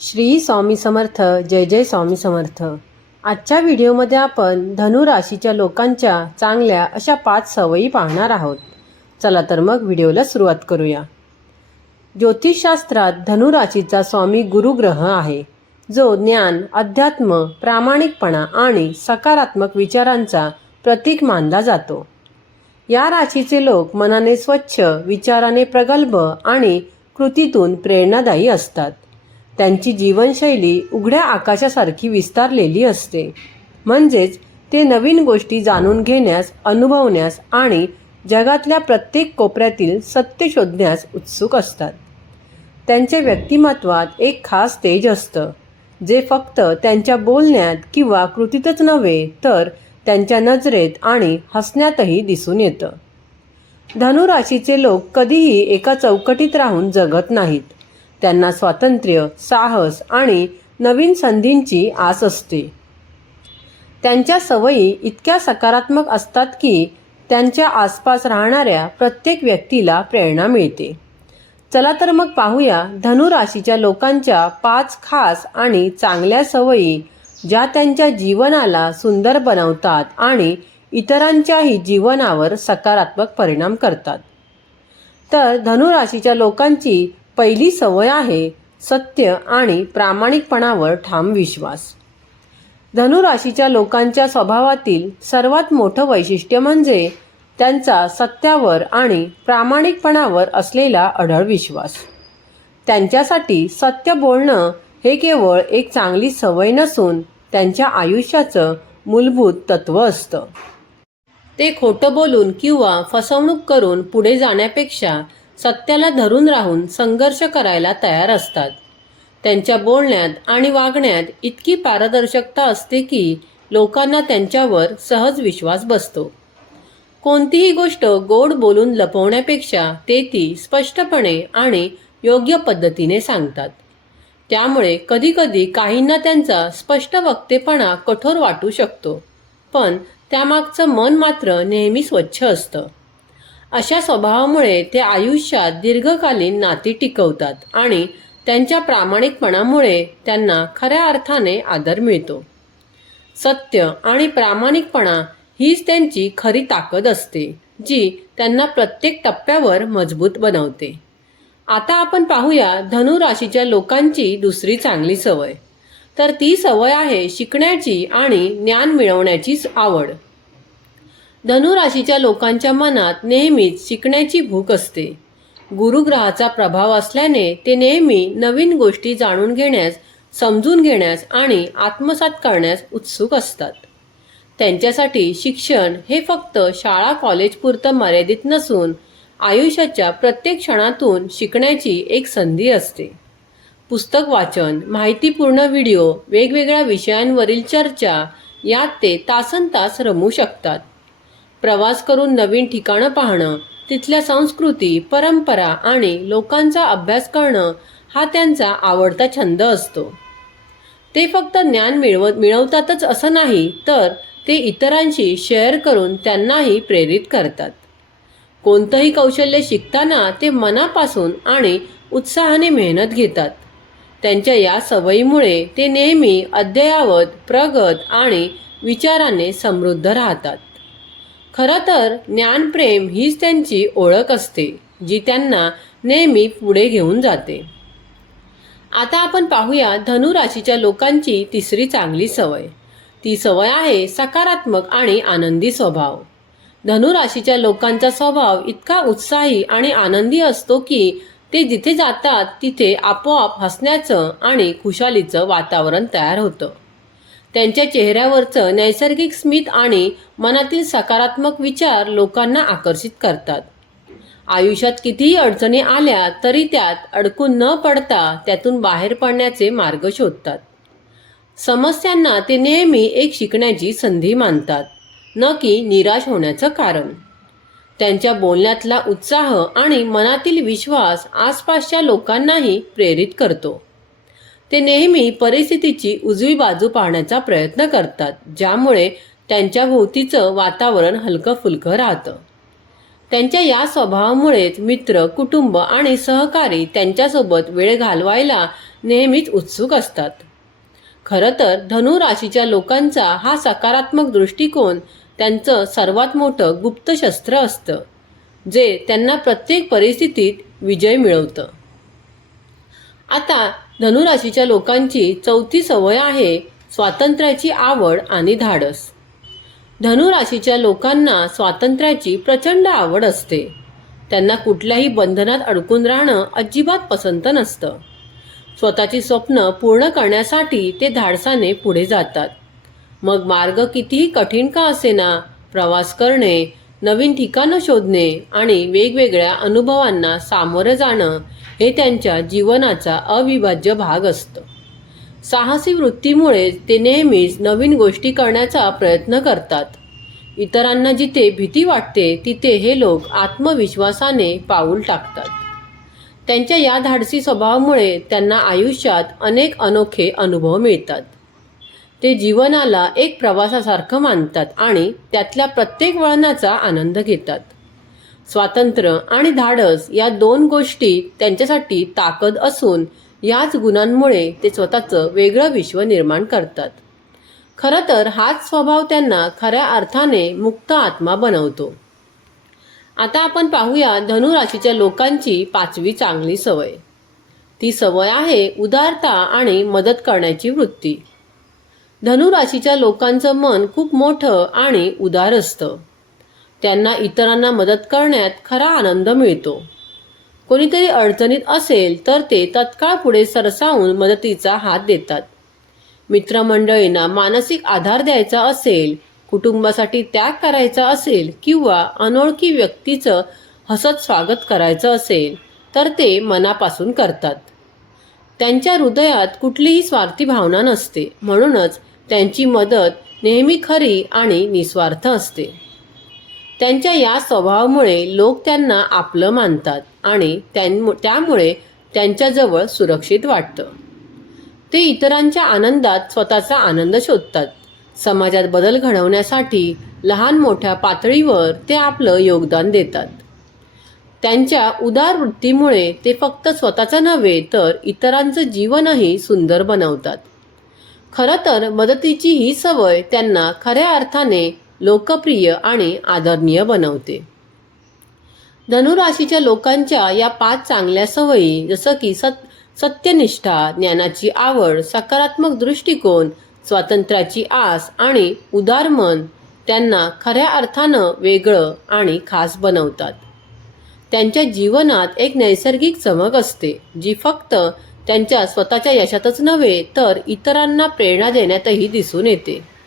श्री स्वामी समर्थ जय जय स्वामी समर्थ. आजच्या व्हिडिओमध्ये आपण धनु राशीच्या लोकांच्या चांगल्या अशा पाच सवयी पाहणार आहोत. चला तर मग व्हिडिओला सुरुवात करूया. ज्योतिषशास्त्रात धनु राशीचा स्वामी गुरुग्रह आहे. जो ज्ञान अध्यात्म प्रामाणिकपणा आणि सकारात्मक विचारांचा प्रतीक मानला जातो. या राशीचे लोक मनाने स्वच्छ विचाराने प्रगल्भ आणि कृतीतून प्रेरणादायी असतात. त्यांची जीवनशैली उघड्या आकाशासारखी विस्तारलेली असते. म्हणजेच ते नवीन गोष्टी जाणून घेण्यास अनुभवण्यास आणि जगातल्या प्रत्येक कोपऱ्यातील सत्य शोधण्यास उत्सुक असतात. त्यांच्या व्यक्तिमत्वात एक खास तेज असतं जे फक्त त्यांच्या बोलण्यात किंवा कृतीतच नव्हे तर त्यांच्या नजरेत आणि हसण्यातही दिसून येतं. धनुराशीचे लोक कधीही एका चौकटीत राहून जगत नाहीत. त्यांना स्वातंत्र्य साहस आणि नवीन संधींची आस असते. त्यांच्या सवयी इतक्या सकारात्मक असतात की त्यांच्या आसपास राहणाऱ्या प्रत्येक व्यक्तीला प्रेरणा मिळते. चला तर मग पाहूया धनु राशीच्या लोकांच्या पाच खास आणि चांगल्या सवयी ज्या त्यांच्या जीवनाला सुंदर बनवतात आणि इतरांच्याही जीवनावर सकारात्मक परिणाम करतात. तर धनु राशीच्या लोकांची पहिली सवय आहे सत्य आणि प्रामाणिकपणावर ठाम विश्वास. धनुराशीच्या लोकांच्या स्वभावातील सर्वात मोठं वैशिष्ट्य म्हणजे त्यांचा सत्यावर आणि प्रामाणिकपणावर असलेला अढळ विश्वास. त्यांच्यासाठी सत्य बोलणं हे केवळ एक चांगली सवय नसून त्यांच्या आयुष्याचं मूलभूत तत्व असतं. ते खोटं बोलून किंवा फसवणूक करून पुढे जाण्यापेक्षा सत्याला धरून राहून संघर्ष करायला तयार असतात. त्यांच्या बोलण्यात आणि वागण्यात इतकी पारदर्शकता असते की लोकांना त्यांच्यावर सहज विश्वास बसतो. कोणतीही गोष्ट गोड बोलून लपवण्यापेक्षा ते ती स्पष्टपणे आणि योग्य पद्धतीने सांगतात. त्यामुळे कधीकधी काहींना त्यांचा स्पष्ट वक्तेपणा कठोर वाटू शकतो पण त्यामागचं मन मात्र नेहमी स्वच्छ असतं. अशा स्वभावामुळे ते आयुष्यात दीर्घकालीन नाती टिकवतात आणि त्यांच्या प्रामाणिकपणामुळे त्यांना खऱ्या अर्थाने आदर मिळतो. सत्य आणि प्रामाणिकपणा हीच त्यांची खरी ताकद असते जी त्यांना प्रत्येक टप्प्यावर मजबूत बनवते. आता आपण पाहूया धनु राशीच्या लोकांची दुसरी चांगली सवय. तर ती सवय आहे शिकण्याची आणि ज्ञान मिळवण्याची आवड. धनुराशीच्या लोकांच्या मनात नेहमीच शिकण्याची भूक असते. गुरुग्रहाचा प्रभाव असल्याने ते नेहमी नवीन गोष्टी जाणून घेण्यास समजून घेण्यास आणि आत्मसात करण्यास उत्सुक असतात. त्यांच्यासाठी शिक्षण हे फक्त शाळा कॉलेजपुरतं मर्यादित नसून आयुष्याच्या प्रत्येक क्षणातून शिकण्याची एक संधी असते. पुस्तक वाचन माहितीपूर्ण व्हिडिओ वेगवेगळ्या विषयांवरील चर्चा यात ते तासन तास रमू शकतात. प्रवास करून नवीन ठिकाणं पाहणं तिथल्या संस्कृती परंपरा आणि लोकांचा अभ्यास करणं हा त्यांचा आवडता छंद असतो. ते फक्त ज्ञान मिळवत मिळवतातच असं नाही तर ते इतरांशी शेअर करून त्यांनाही प्रेरित करतात. कोणतंही कौशल्य शिकताना ते मनापासून आणि उत्साहाने मेहनत घेतात. त्यांच्या या सवयीमुळे ते नेहमी अद्ययावत प्रगत आणि विचाराने समृद्ध राहतात. खरं तर ज्ञानप्रेम हीच त्यांची ओळख असते जी त्यांना नेहमी पुढे घेऊन जाते. आता आपण पाहूया धनु राशीच्या लोकांची तिसरी चांगली सवय. ती सवय आहे सकारात्मक आणि आनंदी स्वभाव. धनु राशीच्या लोकांचा स्वभाव इतका उत्साही आणि आनंदी असतो की ते जिथे जातात तिथे आपोआप हसण्याचं आणि खुशालीचं वातावरण तयार होतं. त्यांच्या चेहऱ्यावरचं नैसर्गिक स्मित आणि मनातील सकारात्मक विचार लोकांना आकर्षित करतात. आयुष्यात कितीही अडचणी आल्या तरी त्यात अडकून न पडता त्यातून बाहेर पडण्याचे मार्ग शोधतात. समस्यांना ते नेहमी एक शिकण्याची संधी मानतात न की निराश होण्याचं कारण. त्यांच्या बोलण्यातला उत्साह आणि मनातील विश्वास आसपासच्या लोकांनाही प्रेरित करतो. ते नेहमी परिस्थितीची उजवी बाजू पाहण्याचा प्रयत्न करतात ज्यामुळे त्यांच्या भोवतीचं वातावरण हलकं फुलकं राहतं. त्यांच्या या स्वभावामुळेच मित्र कुटुंब आणि सहकारी त्यांच्यासोबत वेळ घालवायला नेहमीच उत्सुक असतात. खरं तर धनु राशीच्या लोकांचा हा सकारात्मक दृष्टिकोन त्यांचं सर्वात मोठं गुप्त शस्त्र असतं जे त्यांना प्रत्येक परिस्थितीत विजय मिळवतं. आता धनुराशीच्या लोकांची चौथी सवय आहे स्वातंत्र्याची आवड आणि धाडस. धनुराशीच्या लोकांना स्वातंत्र्याची प्रचंड आवड असते. त्यांना कुठल्याही बंधनात अडकून राहणं अजिबात पसंत नसतं. स्वतःची स्वप्न पूर्ण करण्यासाठी ते धाडसाने पुढे जातात. मग मार्ग कितीही कठीण का असेना प्रवास करणे नवीन ठिकाणं शोधणे आणि वेगवेगळ्या अनुभवांना सामोरं जाणं हे त्यांच्या जीवनाचा अविभाज्य भाग असतं. साहसी वृत्तीमुळे ते नेहमीच नवीन गोष्टी करण्याचा प्रयत्न करतात. इतरांना जिथे भीती वाटते तिथे हे लोक आत्मविश्वासाने पाऊल टाकतात. त्यांच्या या धाडसी स्वभावामुळे त्यांना आयुष्यात अनेक अनोखे अनुभव मिळतात. ते जीवनाला एक प्रवासासारखं मानतात आणि त्यातल्या प्रत्येक वळणाचा आनंद घेतात. स्वातंत्र्य आणि धाडस या दोन गोष्टी त्यांच्यासाठी ताकद असून याच गुणांमुळे ते स्वतःचं वेगळं विश्व निर्माण करतात. खरं तर हाच स्वभाव त्यांना खऱ्या अर्थाने मुक्त आत्मा बनवतो. आता आपण पाहूया धनुराशीच्या लोकांची पाचवी चांगली सवय. ती सवय आहे उदारता आणि मदत करण्याची वृत्ती. धनुराशीच्या लोकांचं मन खूप मोठं आणि उदार असतं. त्यांना इतरांना मदत करण्यात खरा आनंद मिळतो. कोणीतरी अडचणीत असेल तर ते तत्काळ पुढे सरसावून मदतीचा हात देतात. मित्रमंडळींना मानसिक आधार द्यायचा असेल कुटुंबासाठी त्याग करायचा असेल किंवा अनोळखी व्यक्तीचं हसत स्वागत करायचं असेल तर ते मनापासून करतात. त्यांच्या हृदयात कुठलीही स्वार्थी भावना नसते म्हणूनच त्यांची मदत नेहमी खरी आणि निस्वार्थ असते. त्यांच्या या स्वभावामुळे लोक त्यांना आपलं मानतात आणि त्यां त्यामुळे त्यांच्याजवळ सुरक्षित वाटतं. ते इतरांच्या आनंदात स्वतःचा आनंद शोधतात. समाजात बदल घडवण्यासाठी लहान मोठ्या पातळीवर ते आपलं योगदान देतात. त्यांच्या उदार वृत्तीमुळे ते फक्त स्वतःचं नव्हे तर इतरांचं जीवनही सुंदर बनवतात. खरं तर मदतीची ही सवय त्यांना खऱ्या अर्थाने लोकप्रिय आणि आदरणीय बनवते. धनुराशीच्या लोकांच्या या पाच चांगल्या सवयी जसं की सत सत्यनिष्ठा ज्ञानाची आवड सकारात्मक दृष्टिकोन स्वातंत्र्याची आस आणि उदार मन त्यांना खऱ्या अर्थानं वेगळं आणि खास बनवतात. त्यांच्या जीवनात एक नैसर्गिक चमक असते जी फक्त त्यांच्या स्वतःच्या यशातच नव्हे तर इतरांना प्रेरणा देण्यातही दिसून येते.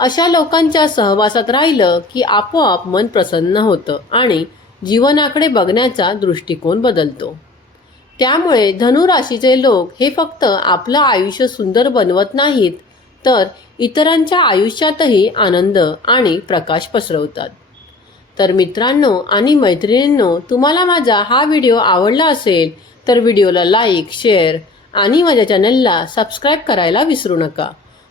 अशा लोकांच्या सहवासात राहिलं की आपोआप मन प्रसन्न होतं आणि जीवनाकडे बघण्याचा दृष्टिकोन बदलतो. त्यामुळे धनुराशीचे लोक हे फक्त आपलं आयुष्य सुंदर बनवत नाहीत तर इतरांच्या आयुष्यातही आनंद आणि प्रकाश पसरवतात. तर मित्रांनो आणि मैत्रिणींनो तुम्हाला माझा हा व्हिडिओ आवडला असेल तर व्हिडिओला लाईक शेअर आणि माझ्या चॅनलला सबस्क्राईब करायला विसरू नका.